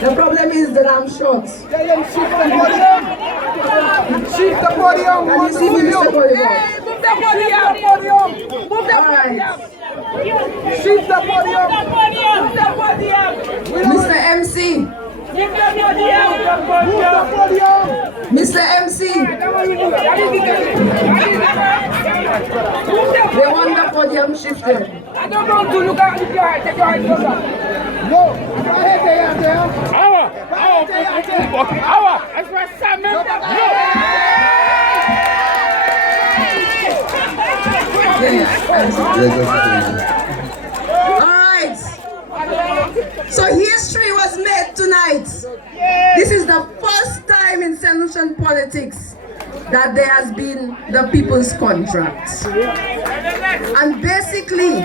The problem is that I'm short. Shift the podium. Can you see me, Mr. Podium? Move the podium. Move the podium. Shift the podium. Move the podium. Mr. MC. Move the podium. Mr. MC. They want the podium shifted. I don't want to look at your head. Take your head closer. No. Our. That's why Sam. No. Alright. So history was made tonight. This is the first time in St. Lucian politics that there has been the people's contract. And basically,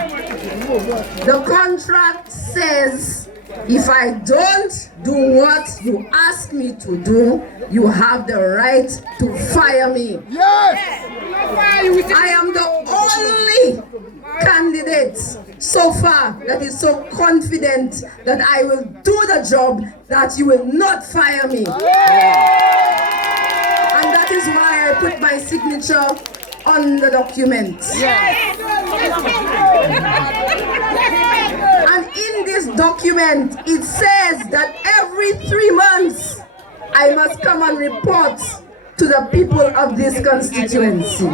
the contract says, if I don't do what you ask me to do, you have the right to fire me. Yes. I am the only candidate so far that is so confident that I will do the job that you will not fire me. And that is why I put my signature on the document. And in this document, it says that every 3 months, I must come and report to the people of this constituency.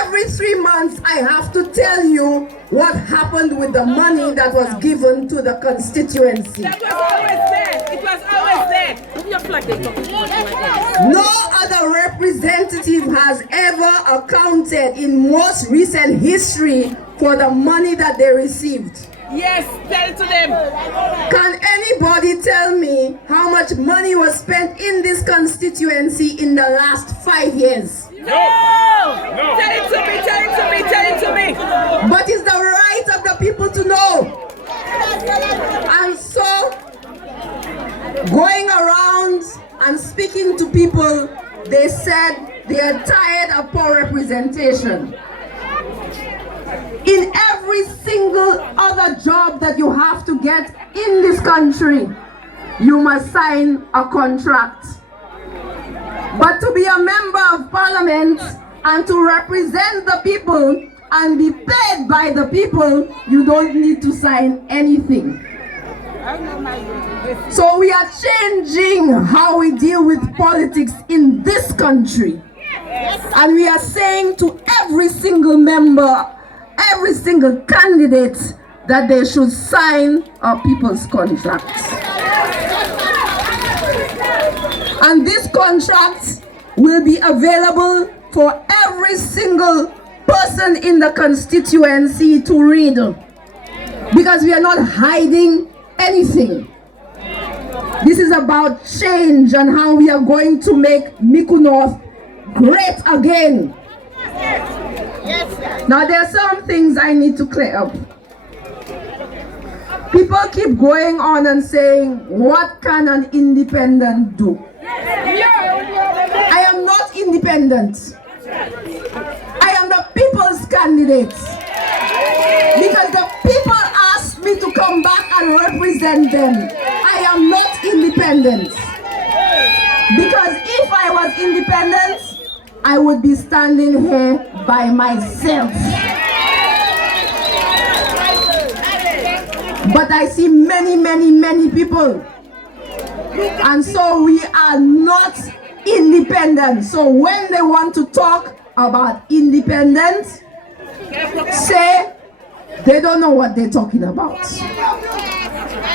Every 3 months, I have to tell you what happened with the money that was given to the constituency. That was always there. It was always there. No other representative has ever accounted in most recent history for the money that they received. Yes, tell it to them. Can anybody tell me how much money was spent in this constituency in the last 5 years? No! Tell it to me, tell it to me, tell it to me. But it's the right of the people to know. And so, going around and speaking to people, they said they are tired of poor representation. In every single other job that you have to get in this country, you must sign a contract. But to be a member of parliament and to represent the people and be paid by the people, you don't need to sign anything. So we are changing how we deal with politics in this country. And we are saying to every single member, every single candidate, that they should sign our people's contracts. And this contract will be available for every single person in the constituency to read. Because we are not hiding anything. This is about change and how we are going to make Micoud North great again. Now there are some things I need to clear up. People keep going on and saying, what can an independent do? I am not independent. I am the people's candidate. Because the people asked me to come back and represent them. I am not independent. Because if I was independent, I would be standing here by myself. But I see many people. And so we are not independent. So when they want to talk about independence, say they don't know what they're talking about.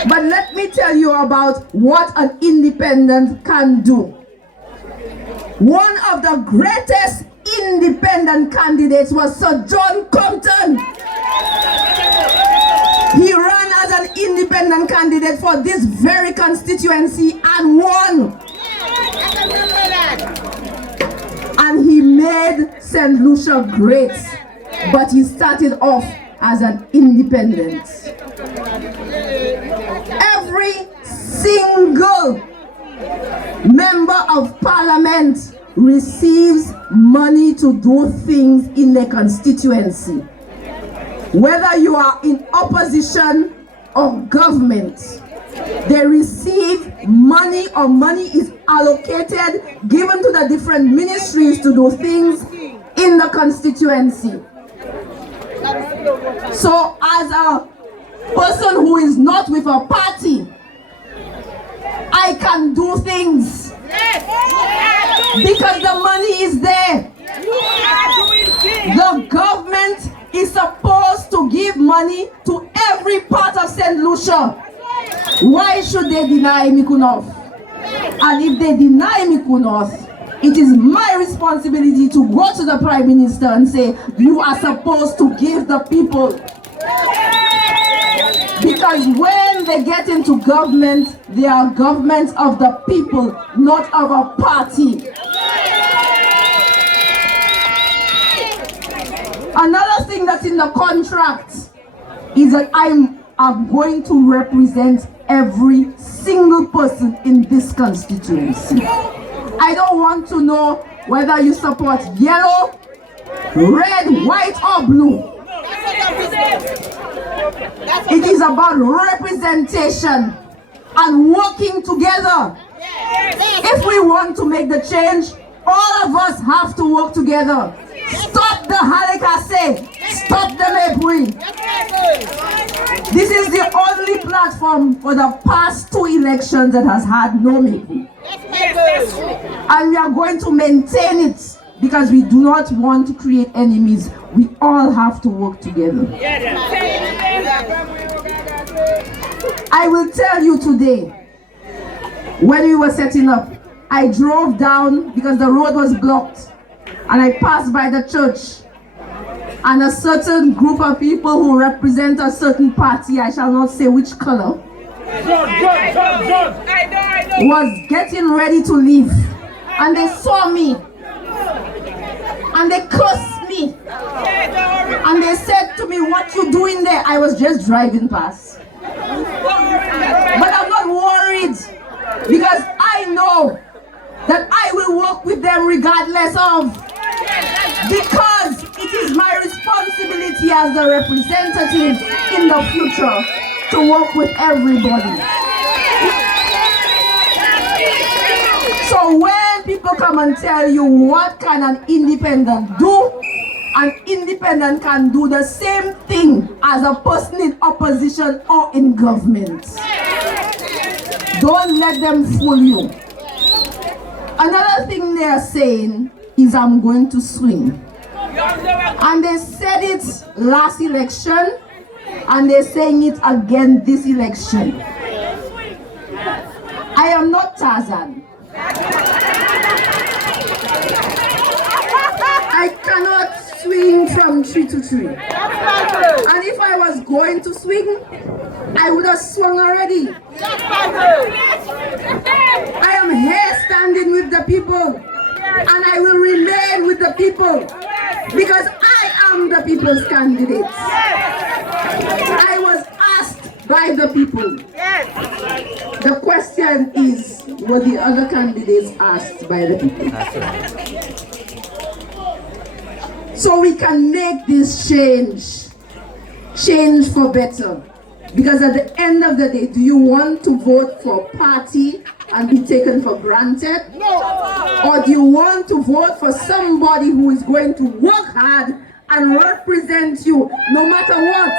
But let me tell you about what an independent can do. One of the greatest independent candidates was Sir John Compton. He ran as an independent candidate for this very constituency and won. And he made St. Lucia great, but he started off as an independent. Every single member of parliament receives money to do things in their constituency. Whether you are in opposition or government. They receive money, or money is allocated, given to the different ministries to do things in the constituency. So as a person who is not with a party, I can do things because the money is there. The government is supposed to give money to every part of St. Lucia. Why should they deny Micoud North? And if they deny Micoud North, it is my responsibility to go to the Prime Minister and say, you are supposed to give the people. Because when they get into government, they are government of the people, not of a party. Another thing that's in the contract is that I'm going to represent every single person in this constituency. I don't want to know whether you support yellow, red, white, or blue. It is about representation and working together. If we want to make the change, all of us have to work together. Stop the halekase, stop the mepri. This is the only platform for the past 2 elections that has had no mepri. And we are going to maintain it because we do not want to create enemies. We all have to work together. I will tell you today, when we were setting up, I drove down because the road was blocked, and I passed by the church, and a certain group of people who represent a certain party, I shall not say which color, was getting ready to leave, and they saw me, and they cursed me, and they said to me, what you doing there? I was just driving past. But I'm not worried, because I know that I will work with them regardless of, because it is my responsibility as a representative in the future to work with everybody. So when people come and tell you what can an independent do, an independent can do the same thing as a person in opposition or in government. Don't let them fool you. Another thing they are saying is I'm going to swing. And they said it last election, and they're saying it again this election. I am not Tarzan. I cannot swing from tree to tree. And if I was going to swing, I would have swung already. I am here standing with the people, and I will remain with the people, because I am the people's candidate. I was asked by the people. The question is, were the other candidates asked by the people? So we can make this change for better. Because at the end of the day, do you want to vote for a party and be taken for granted? No. Or do you want to vote for somebody who is going to work hard and represent you no matter what?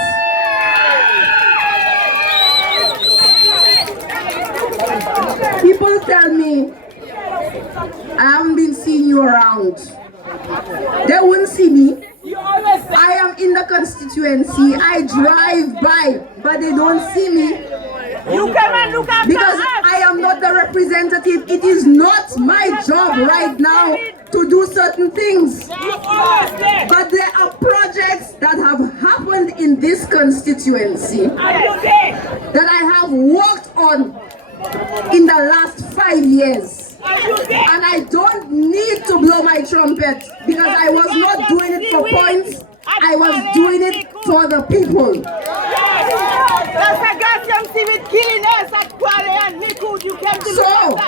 People tell me, I haven't been seeing you around. They wouldn't see me. I am in the constituency. I drive by, but they don't see me. You come and look after because I am not the representative. It is not my job right now to do certain things. But there are projects that have happened in this constituency that I have worked on in the last 5 years. And I don't need to blow my trumpet, because I was not doing it for points. I was doing it for the people. So,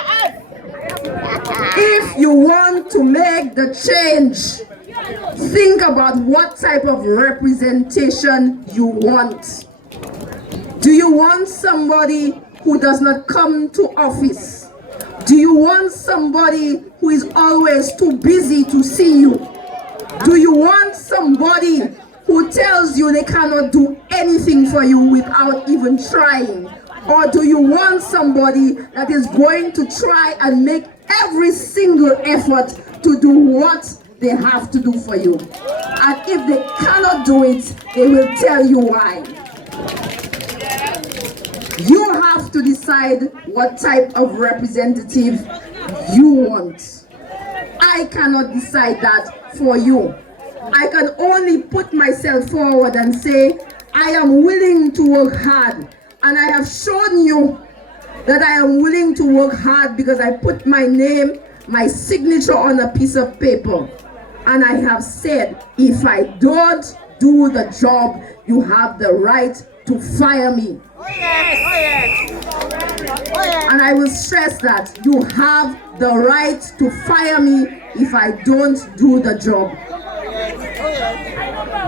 if you want to make the change, think about what type of representation you want. Do you want somebody who does not come to office? Do you want somebody who is always too busy to see you? Do you want somebody who tells you they cannot do anything for you without even trying? Or do you want somebody that is going to try and make every single effort to do what they have to do for you? And if they cannot do it, they will tell you why. You have to decide what type of representative you want. I cannot decide that for you. I can only put myself forward and say, I am willing to work hard. And I have shown you that I am willing to work hard because I put my name, my signature on a piece of paper. And I have said, if I don't do the job, you have the right to fire me. Oh yes, oh yes. Oh yes. And I will stress that you have the right to fire me if I don't do the job.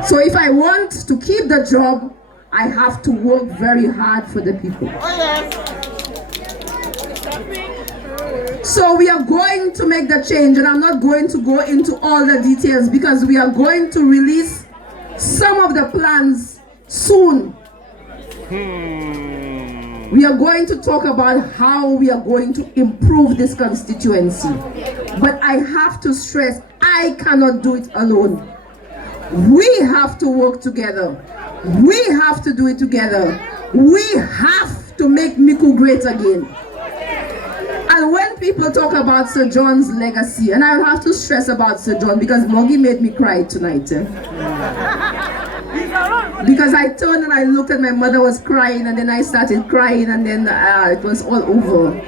So if I want to keep the job, I have to work very hard for the people. Oh yes. So we are going to make the change, and I'm not going to go into all the details because we are going to release some of the plans soon. We are going to talk about how we are going to improve this constituency. But I have to stress, I cannot do it alone. We have to work together. We have to do it together. We have to make Micoud great again. And when people talk about Sir John's legacy, and I have to stress about Sir John because Moggy made me cry tonight. Because I turned and I looked and my mother was crying, and then I started crying, and then it was all over.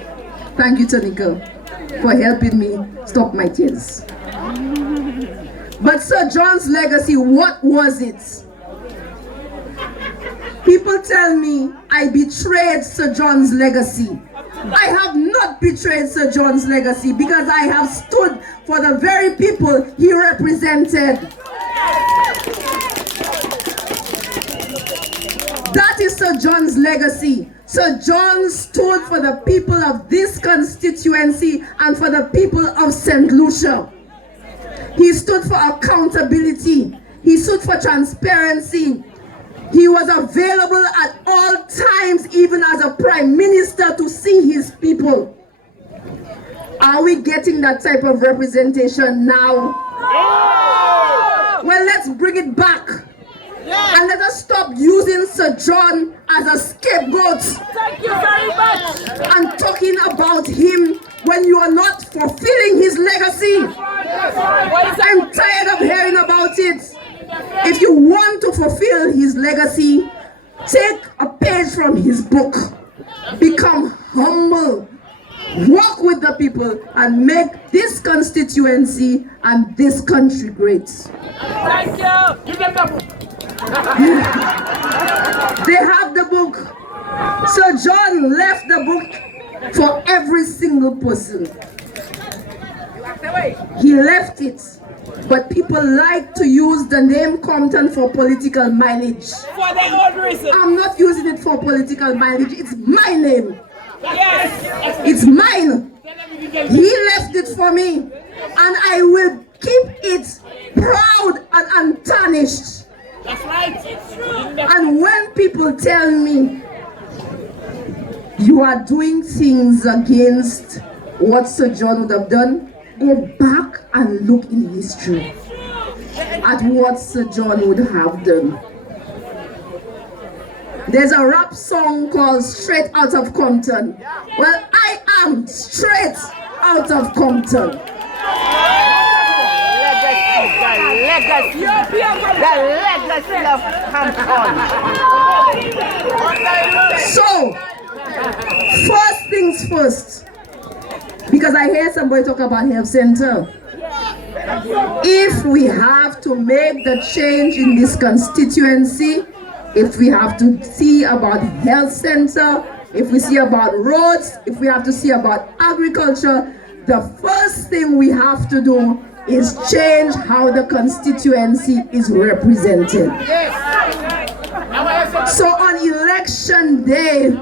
Thank you, Tanika, for helping me stop my tears. But Sir John's legacy, what was it? People tell me I betrayed Sir John's legacy. I have not betrayed Sir John's legacy because I have stood for the very people he represented. That is Sir John's legacy. Sir John stood for the people of this constituency and for the people of St. Lucia. He stood for accountability. He stood for transparency. He was available at all times, even as a prime minister, to see his people. Are we getting that type of representation now? Yeah. Well, let's bring it back. Yeah. And let us stop using Sir John as a scapegoat. Thank you very much. And talking about him when you are not fulfilling his legacy. I'm tired of hearing about it. If you want to fulfill his legacy, take a page from his book. Become humble. Work with the people and make this constituency and this country great. Thank you. Give them the book. They have the book. Sir John left the book for every single person. He left it. But people like to use the name Compton for political mileage. For their own reason. I'm not using it for political mileage. It's my name. Yes. It's mine. He left it for me. And I will keep it proud and untarnished. That's right. It's true. And when people tell me you are doing things against what Sir John would have done, go back and look in history at what Sir John would have done. There's a rap song called Straight Out of Compton. Well, I am straight out of Compton. The legacy of Compton. So, first things first. Because I hear somebody talk about health center. If we have to make the change in this constituency, if we have to see about health center, if we see about roads, if we have to see about agriculture, the first thing we have to do is change how the constituency is represented. So on election today,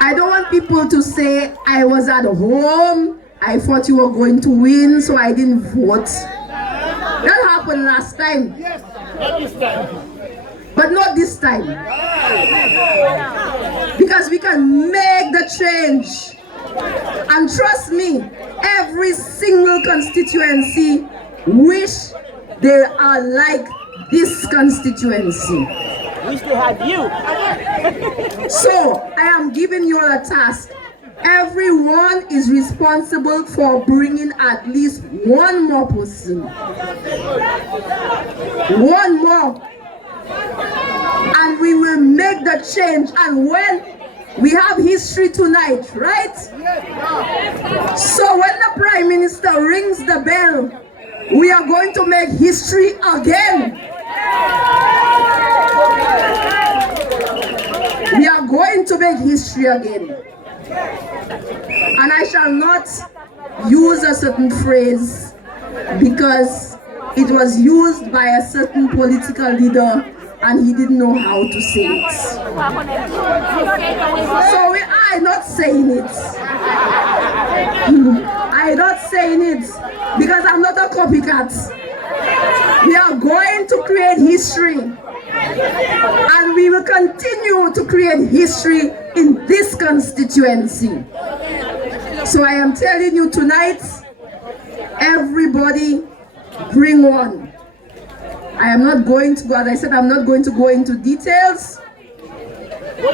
I don't want people to say I was at home, I thought you were going to win, so I didn't vote. That happened last time. Yes, not this time. But not this time. Because we can make the change. And trust me, every single constituency wish they are like this constituency. Wish they had you. So, I am giving you all a task. Everyone is responsible for bringing at least one more person. One more. And we will make the change. And when we have history tonight, right? So when the Prime Minister rings the bell, we are going to make history again. We are going to make history again. And I shall not use a certain phrase because it was used by a certain political leader and he didn't know how to say it. So I'm not saying it. I'm not saying it because I'm not a copycat. We are going to create history. And we will continue to create history in this constituency. So I am telling you tonight, everybody bring one. I am not going to, as I said, I'm not going to go into details.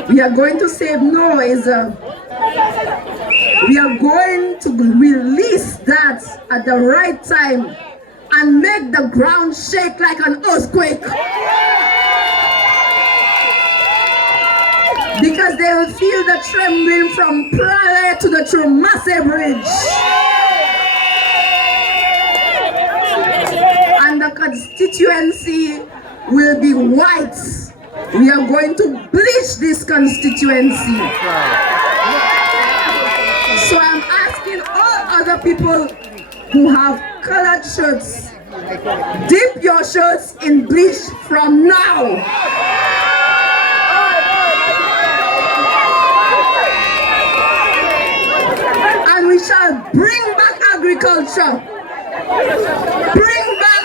We are going to say no is we are going to release that at the right time and make the ground shake like an earthquake. Because they will feel the trembling from Praia to the Trumase Bridge. And the constituency will be white. We are going to bleach this constituency. So I'm asking all other people who have colored shirts, dip your shirts in bleach from now. And we shall bring back agriculture. Bring back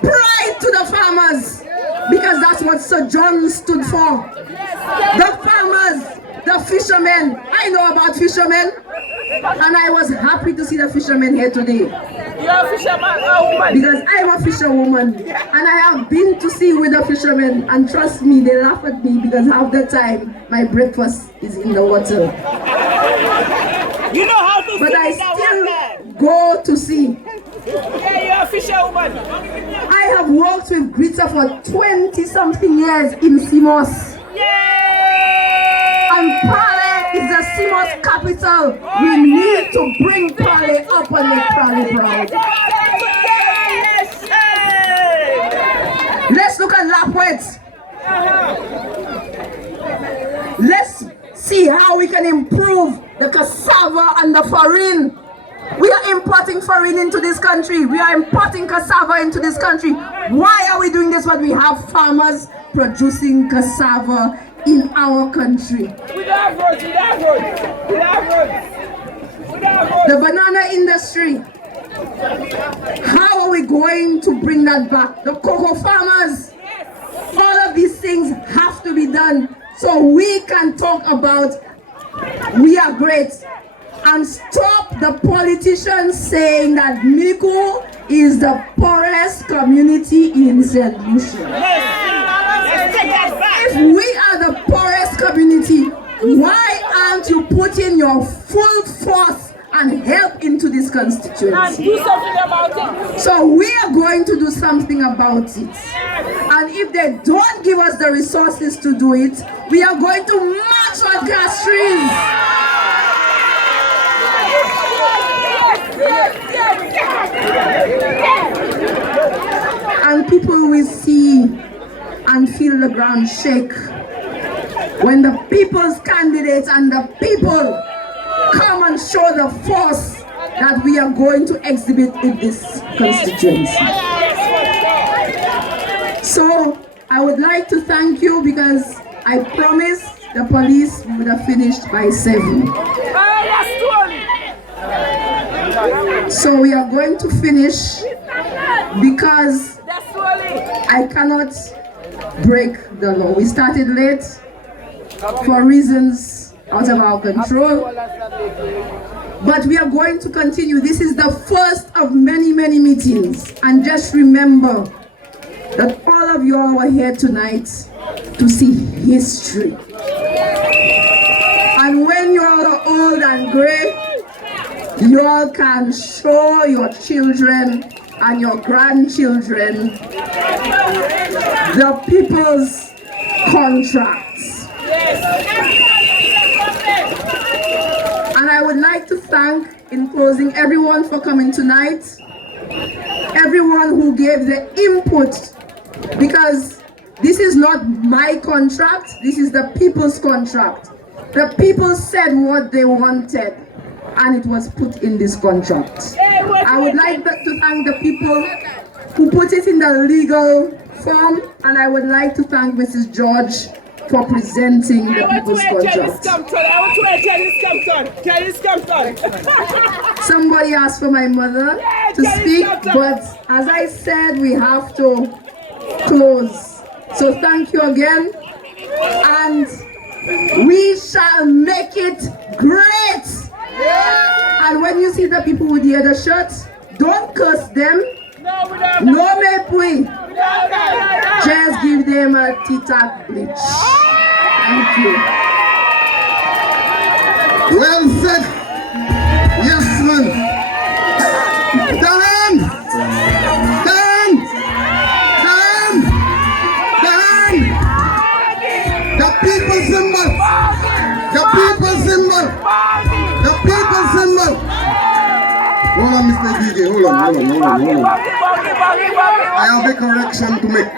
pride to the farmers. Because that's what Sir John stood for. The farmers, the fishermen. I know about fishermen. And I was happy to see the fishermen here today. You're a fisherman or woman? Because I'm a fisherwoman. And I have been to sea with the fishermen. And trust me, they laugh at me because half the time my breakfast is in the water. You know how to But I still go to sea. Hey, you're a fisherwoman. I have worked with Greta for 20-something years in Simos. And Pale is the Simos capital. We need to bring Pale up and make Pale proud. Let's look at Lapwet. Let's see how we can improve the cassava and the farine. We are importing farine into this country. We are importing cassava into this country. Why are we doing this when we have farmers producing cassava in our country? The banana industry. How are we going to bring that back? The cocoa farmers. All of these things have to be done so we can talk about we are great. And stop the politicians saying that Micoud is the poorest community in St. Lucia. If we are the poorest community, why aren't you putting your full force and help into this constituency? And do something about it. So we are going to do something about it. And if they don't give us the resources to do it, we are going to march on gas trees. And people will see and feel the ground shake when the people's candidates and the people come and show the force that we are going to exhibit in this constituency. So I would like to thank you because I promised the police we would have finished by 7. So we are going to finish because I cannot break the law. We started late for reasons out of our control, but we are going to continue. This is the first of many, many meetings, and just remember that all of you all are here tonight to see history. And when you all are old and gray, you all can show your children and your grandchildren the people's contracts. And I would like to thank, in closing, everyone for coming tonight, everyone who gave the input, because this is not my contract, this is the people's contract. The people said what they wanted, and it was put in this contract. I would like to thank the people who put it in the legal form, and I would like to thank Mrs. George for presenting the people's contract. Somebody asked for my mother to speak, but as I said, we have to close. So thank you again, and we shall make it great. And when you see the people with the other shirts, don't curse them. No mepui. Just give them a tic-tac bleach. Thank you. Well said. Yes, man. Dan! Dan! Dan! Dan! The people symbol. The people symbol. The people symbol. Hold on, Mr. DJ. Hold on. I have a correction to make.